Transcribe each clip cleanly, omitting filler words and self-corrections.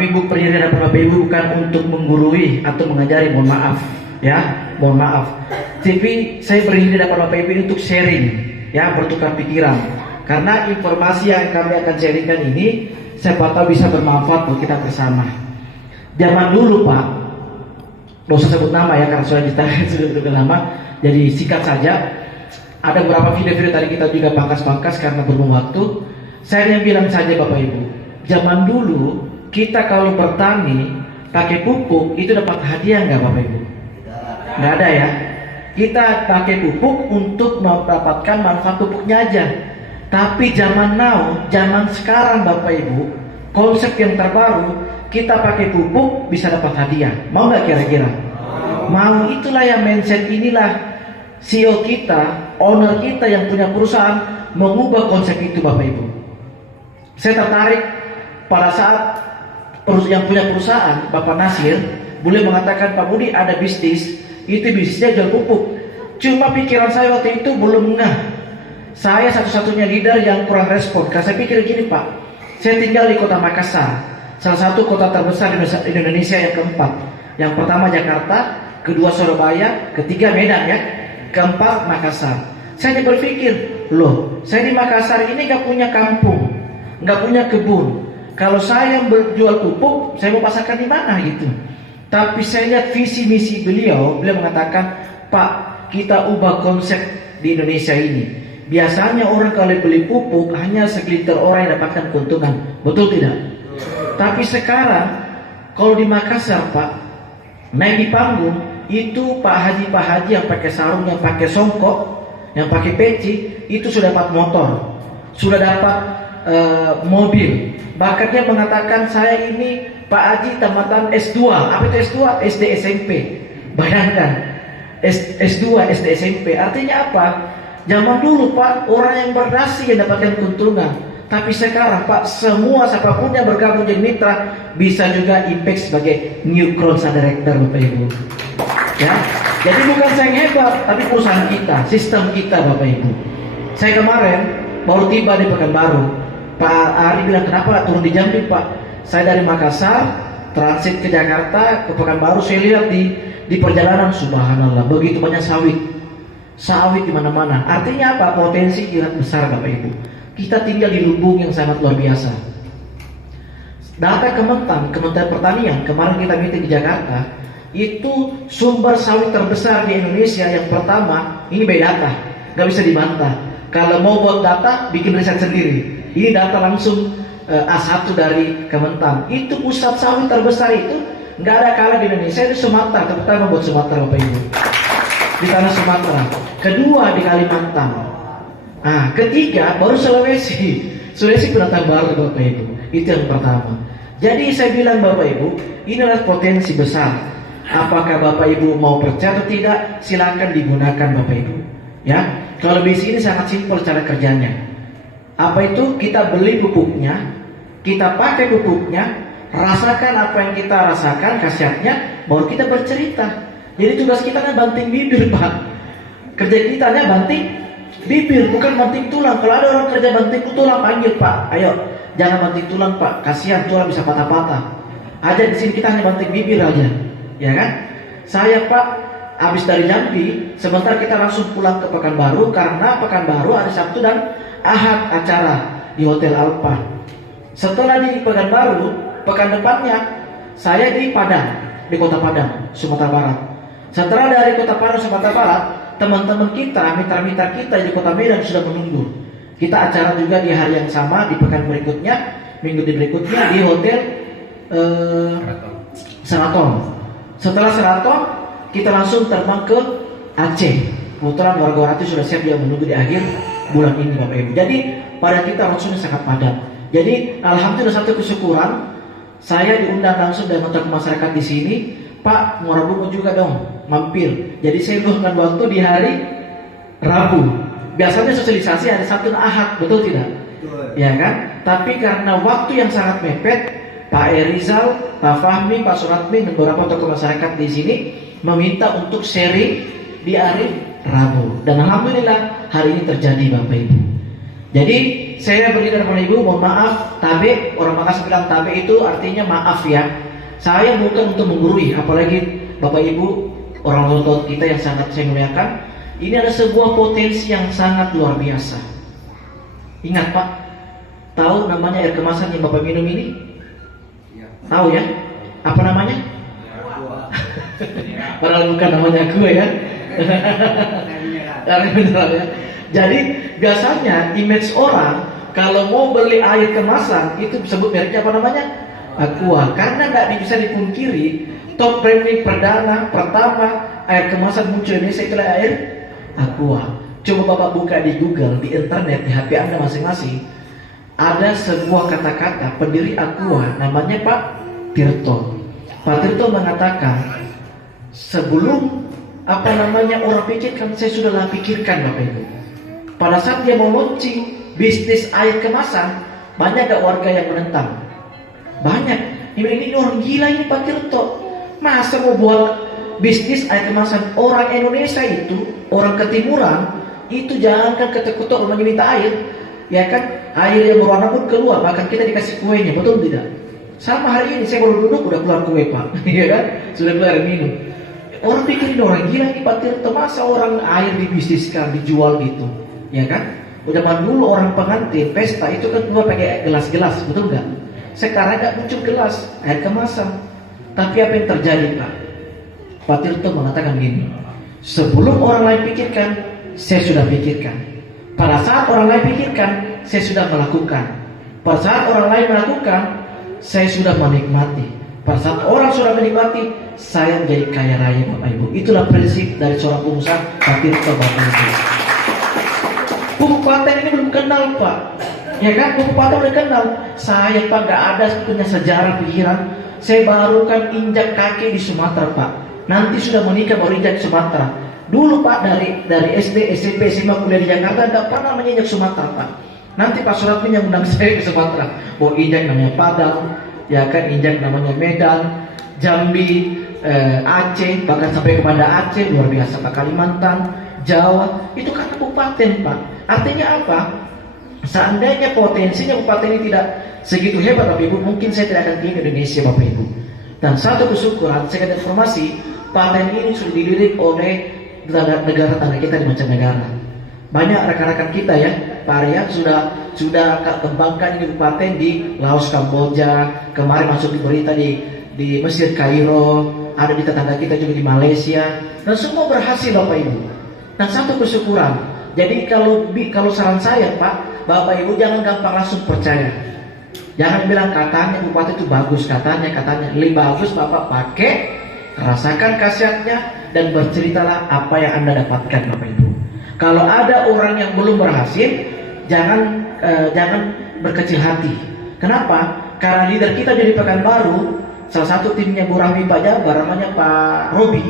Kami berdiri di hadapan Bapak Ibu bukan untuk menggurui atau mengajari, mohon maaf ya, mohon maaf. Tapi saya berdiri di hadapan Bapak Ibu untuk sharing, ya, bertukar pikiran. Karena informasi yang kami akan sharingkan ini siapa tahu bisa bermanfaat buat kita bersama. Zaman dulu Pak, nggak usah sebut nama ya karena sudah sudah lama, jadi sikat saja. Ada beberapa video-video tadi kita juga pangkas-pangkas karena belum waktu. Saya yang bilang saja Bapak Ibu, zaman dulu kita kalau bertani pakai pupuk itu dapat hadiah nggak Bapak Ibu? Nggak ada ya. Kita pakai pupuk untuk mendapatkan manfaat pupuknya aja. Tapi zaman now, zaman sekarang Bapak Ibu, konsep yang terbaru, kita pakai pupuk bisa dapat hadiah. Mau nggak kira-kira? Mau. Itulah yang mindset, inilah CEO kita, owner kita yang punya perusahaan mengubah konsep itu Bapak Ibu. Saya tertarik pada saat yang punya perusahaan, Bapak Nasir, boleh mengatakan Pak Budi ada bisnis, itu bisnisnya jual pupuk. Cuma pikiran saya waktu itu belum ngeh. Saya satu-satunya leader yang kurang respon. Karena saya pikir gini Pak, saya tinggal di kota Makassar, salah satu kota terbesar di Indonesia yang keempat. Yang pertama Jakarta, kedua Surabaya, ketiga Medan ya, keempat Makassar. Saya berpikir, loh, saya di Makassar ini gak punya kampung, gak punya kebun. Kalau saya berjual pupuk, saya mau pasarkan di mana gitu. Tapi saya lihat visi misi beliau mengatakan, Pak, kita ubah konsep di Indonesia ini. Biasanya orang kalau beli pupuk hanya segelintir orang yang dapatkan keuntungan, betul tidak? Tapi sekarang kalau di Makassar Pak, naik di panggung itu Pak Haji yang pakai sarung, yang pakai songkok, yang pakai peci, itu sudah dapat motor, sudah dapat mobil. Bahkan dia mengatakan saya ini Pak Haji tamatan S2. Apa itu S2? SD SMP. Bayangkan, S2 SD SMP. Artinya apa? Zaman dulu Pak, orang yang berdasi yang dapatkan keuntungan. Tapi sekarang Pak, semua siapapun yang bergabung jadi mitra bisa juga impact sebagai new crown director Bapak Ibu. Ya, jadi bukan saya yang hebat, tapi perusahaan kita, sistem kita Bapak Ibu. Saya kemarin baru tiba di Pekanbaru. Pak Ari bilang, kenapa turun di Jambi Pak? Saya dari Makassar transit ke Jakarta, ke Pekanbaru. Saya lihat di perjalanan, subhanallah, begitu banyak sawit di mana-mana. Artinya apa? Potensi kilat besar Bapak Ibu. Kita tinggal di lumbung yang sangat luar biasa. Data Kementan Pertanian, kemarin kita meeting di Jakarta, itu sumber sawit terbesar di Indonesia yang pertama, ini by data, nggak bisa dibantah. Kalau mau buat data, bikin riset sendiri. Ini data langsung A1 dari Kementan. Itu pusat sawit terbesar itu nggak ada kalah di Indonesia, itu Sumatera, terutama buat Sumatera Bapak Ibu. Di tanah Sumatera. Kedua di Kalimantan. Nah, ketiga baru Sulawesi. Sulawesi pendatang baru Bapak Ibu. Itu yang pertama. Jadi saya bilang Bapak Ibu, ini adalah potensi besar. Apakah Bapak Ibu mau percaya atau tidak, silakan digunakan Bapak Ibu. Ya, kalau bisnis ini sangat simpel cara kerjanya. Apa itu? Kita beli pupuknya, kita pakai pupuknya, rasakan apa yang kita rasakan, khasiatnya, baru kita bercerita. Jadi tugas kita kan banting bibir Pak. Kerja kita hanya banting bibir, bukan banting tulang. Kalau ada orang kerja banting tulang, panggil Pak, ayo jangan banting tulang Pak, kasihan tulang bisa patah-patah. Aja di sini kita hanya banting bibir aja, ya kan? Saya Pak, habis dari Jambi, sebentar kita langsung pulang ke Pekanbaru karena Pekanbaru hari Sabtu dan Ahad acara di Hotel Alpa. Setelah di Pekanbaru, pekan depannya saya di Padang, di Kota Padang, Sumatera Barat. Setelah dari Kota Padang, Sumatera Barat, teman-teman kita, mitra-mitra kita di Kota Medan sudah menunggu. Kita acara juga di hari yang sama, di pekan berikutnya, minggu berikutnya di Hotel Seraton. Setelah Seraton, kita langsung terbang ke Aceh. Kebetulan warga Warati sudah siap, dia menunggu di akhir bulan ini Bapak Ibu. Jadi pada kita langsung sangat padat. Jadi alhamdulillah satu kesyukuran, saya diundang langsung dan untuk masyarakat di sini. Pak, mau Rabu juga dong mampir. Jadi saya luangkan waktu di hari Rabu. Biasanya sosialisasi hari Sabtu dan Ahad, betul tidak? Betul. Ya kan? Tapi karena waktu yang sangat mepet, Pak Erizal, Pak Fahmi, Pak Suratmi dan beberapa tokoh masyarakat di sini meminta untuk sharing di hari Rabu. Dan alhamdulillah hari ini terjadi Bapak Ibu. Jadi saya berlidah kepada ibu, mohon maaf, tabe, orang Makassar bilang tabe itu artinya maaf ya. Saya bukan untuk menggurui, apalagi bapak ibu, orang tua kita yang sangat saya muliakan. Ini ada sebuah potensi yang sangat luar biasa. Ingat Pak, tahu namanya air kemasan yang bapak minum ini? Tahu ya? Apa namanya? Padahal bukan namanya gue ya. Air mineral ya. Jadi biasanya image orang kalau mau beli air kemasan itu disebut mereknya apa namanya? Aqua. Karena nggak bisa dipungkiri top branding perdana pertama air kemasan muncul di Indonesia itulah air Aqua. Coba Bapak buka di Google, di internet, di HP Anda masing-masing. Ada sebuah kata-kata pendiri Aqua namanya Pak Tirto. Pak Tirto mengatakan sebelum orang pikirkan, saya sudah pikirkan Bapak Ibu. Pada saat dia mau launching bisnis air kemasan, banyak gak warga yang menentang? Banyak. Ini orang gila ini Pak Tirto. Masa mau buat bisnis air kemasan? Orang Indonesia itu, orang ketimuran, itu jangankan ketek-ketek rumahnya minta air, ya kan? Air yang berwarna pun keluar, bahkan kita dikasih kuenya, betul tidak? Sama hari ini saya baru duduk udah keluar kue Pak, ya kan? Sudah keluar air minum. Orang pikir ini orang gila ini Pak Tirto, masa orang air dibisniskan, dijual gitu, ya kan? Udah dulu orang pengantin pesta itu kan keluar pakai gelas-gelas, betul nggak? Sekarang nggak muncul gelas, air kemasan. Tapi apa yang terjadi Pak? Pak Tirto mengatakan gini, sebelum orang lain pikirkan, saya sudah pikirkan. Pada saat orang lain pikirkan, saya sudah melakukan. Pada saat orang lain melakukan, saya sudah menikmati. Pada saat orang sudah menikmati, saya menjadi kaya raya Bapak Ibu. Itulah prinsip dari seorang pengusaha Pak Tirto Bapak Ibu. Pupuk paten ini belum kenal Pak, ya kan? Pupuk paten belum kenal. Saya Pak gak ada punya sejarah pikiran. Saya baru kan injak kaki di Sumatera Pak. Nanti sudah menikah baru injak Sumatera. Dulu Pak dari SD, SMP, SMA, kuliah di Jakarta gak pernah menginjak Sumatera Pak. Nanti Pak Suratmi yang undang saya ke Sumatera. Oh injak namanya Padang, ya kan, injak namanya Medan, Jambi, Aceh, bahkan sampai kepada Aceh, luar biasa Pak, Kalimantan, Jawa, itu karena kabupaten Pak. Artinya apa? Seandainya potensinya kabupaten ini tidak segitu hebat Bapak Ibu, mungkin saya tidak akan ke Indonesia Bapak Ibu. Dan satu kesyukuran, saya ada informasi, paten ini sudah dilirik oleh negara tetangga kita di mancanegara. Banyak rekan-rekan kita ya, Pak Arya sudah kembangkan ini paten di Laos, Kamboja, kemarin masuk di berita di Mesir, Kairo, ada di tetangga kita juga di Malaysia, dan semua berhasil Bapak Ibu. Dan satu kesyukuran. Jadi kalau saran saya Pak, Bapak Ibu jangan gampang langsung percaya. Jangan bilang katanya bupati itu bagus, katanya. Lebih bagus Bapak pakai, rasakan khasiatnya, dan berceritalah apa yang Anda dapatkan Bapak Ibu. Kalau ada orang yang belum berhasil, jangan berkecil hati. Kenapa? Karena leader kita dari Pekanbaru, salah satu timnya Bu Rahmi Pak Jabar, namanya Pak Robi,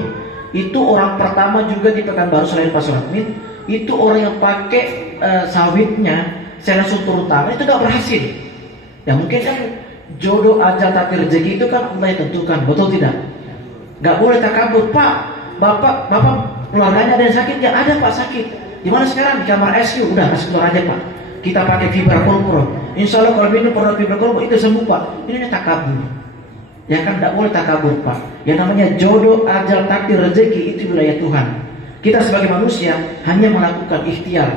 itu orang pertama juga di Pekanbaru selain Pak Suratmin, itu orang yang pakai sawitnya, saya langsung turun tangan, itu gak berhasil. Ya mungkin kan jodoh aja takdir rezeki itu kan Allah yang tentukan, betul tidak? Gak boleh takabur. Pak, bapak keluarganya ada yang sakit? Ya ada Pak sakit. Di mana sekarang? Di kamar ICU. Udah kasih keluar aja Pak. Kita pakai fibra kolpro. Insya Allah kalau minum produk fibra kolpro itu sembuh Pak. Ini hanya takabur. Ya kan tidak boleh takabur Pak. Yang namanya jodoh, ajal, takdir, rezeki itu wilayah Tuhan. Kita sebagai manusia hanya melakukan ikhtiar.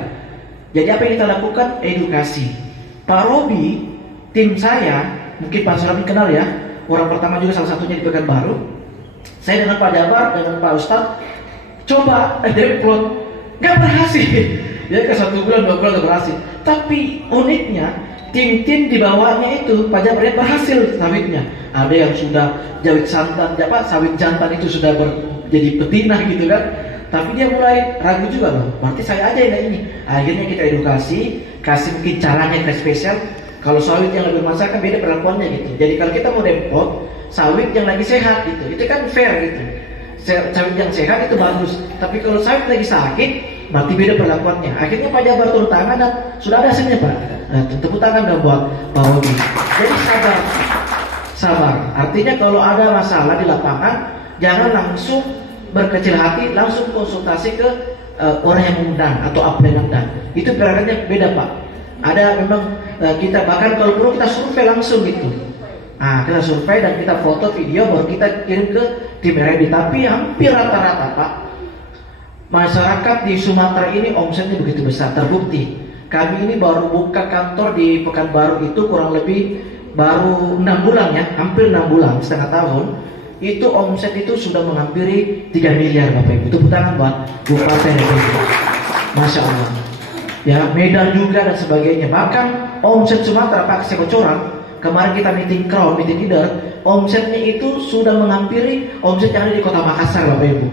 Jadi apa yang kita lakukan? Edukasi. Pak Robi, tim saya, mungkin Pak Surami kenal ya, orang pertama juga salah satunya di Pekanbaru. Saya dengan Pak Jabar, dengan Pak Ustadz, coba demplot, nggak berhasil. Ya ke 1 bulan, 2 bulan nggak berhasil. Tapi uniknya, tim-tim di bawahnya itu Pak Jabar berhasil sawitnya. Ada yang sudah jawit santan, sawit jantan itu sudah jadi betina gitu kan. Tapi dia mulai ragu juga loh. Berarti saya aja yang ini. Akhirnya kita edukasi, kasih mungkin caranya yang spesial. Kalau sawit yang lebih masak kan beda perlakuannya gitu. Jadi kalau kita mau demplot, sawit yang lagi sehat gitu, itu kan fair gitu. Sawit yang sehat itu bagus. Tapi kalau sawit lagi sakit, berarti beda perlakuannya. Akhirnya Pak Jabar turun tangan dan sudah ada hasilnya Pak. Nah, tepuk tangan dong buat Pak Wodi. Jadi sabar. Artinya kalau ada masalah di lapangan, jangan langsung berkecil hati, langsung konsultasi ke orang yang mengundang atau apa yang mengundang. Itu perilakunya beda Pak. Ada memang kita bahkan kalau perlu kita survei langsung gitu. Kita survei dan kita foto video baru kita kirim ke tim R&D. Tapi hampir rata-rata Pak, masyarakat di Sumatera ini omsetnya begitu besar, terbukti. Kami ini baru buka kantor di Pekanbaru itu kurang lebih baru 6 bulan ya, hampir 6 bulan, setengah tahun. Itu omset itu sudah menghampiri 3 miliar Bapak Ibu. Itu tangan Pak Bupati. Masya Allah. Ya, Medan juga dan sebagainya. Bahkan omset Sumatera Pak, saya bocoran. Kemarin kita meeting crowd, meeting leader, omsetnya itu sudah menghampiri omset yang ada di kota Makassar Bapak Ibu.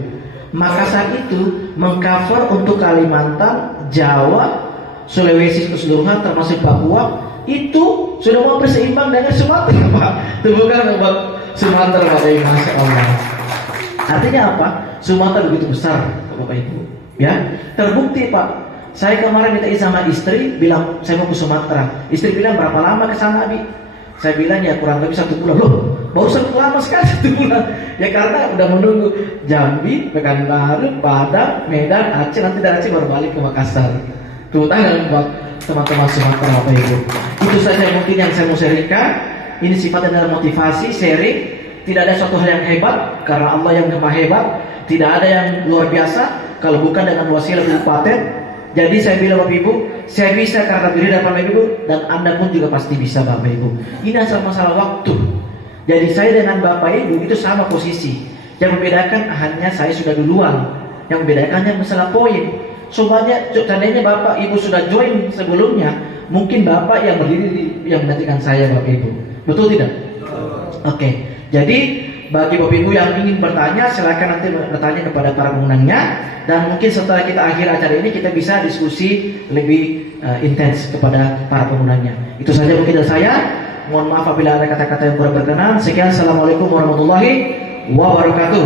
Makassar itu mengcover untuk Kalimantan, Jawa, Sulawesi keseluruhan termasuk Papua, itu sudah mau berseimbang dengan Sumatera Pak. Itu bukan buat Sumatera Bapak Ibu. Masya Allah. Artinya apa? Sumatera begitu besar Bapak Ibu. Ya, terbukti Pak. Saya kemarin minta izin sama istri, bilang saya mau ke Sumatera. Istri bilang berapa lama ke sana Abi? Saya bilang ya kurang lebih 1 bulan. Loh, baru lama sekali 1 bulan. Ya karena udah menunggu Jambi, Pekanbaru, Padang, Medan, Aceh, nanti dari Aceh baru balik ke Makassar. Tuh tangan buat teman-teman Sumatera Bapak Ibu. Itu saja mungkin yang saya mau sharingkan. Ini sifatnya adalah motivasi, sharing. Tidak ada suatu hal yang hebat karena Allah yang maha hebat. Tidak ada yang luar biasa kalau bukan dengan wasilah kabupaten. Jadi saya bilang Bapak Ibu, saya bisa karena berdiri Bapak Ibu, dan Anda pun juga pasti bisa Bapak Ibu. Ini adalah masalah waktu. Jadi saya dengan Bapak Ibu itu sama posisi. Yang membedakan hanya saya sudah duluan. Yang membedakan hanya masalah poin. Semuanya, seandainya Bapak Ibu sudah join sebelumnya, mungkin Bapak yang berdiri yang menggantikan saya Bapak Ibu. Betul tidak? Oke. Jadi bagi Bapak Ibu yang ingin bertanya, silakan nanti bertanya kepada para pengundangnya. Dan mungkin setelah kita akhir acara ini kita bisa diskusi lebih intens kepada para pengundangnya. Itu saja mungkin dari saya. Mohon maaf apabila ada kata-kata yang kurang berkenan. Sekian, assalamualaikum warahmatullahi wabarakatuh.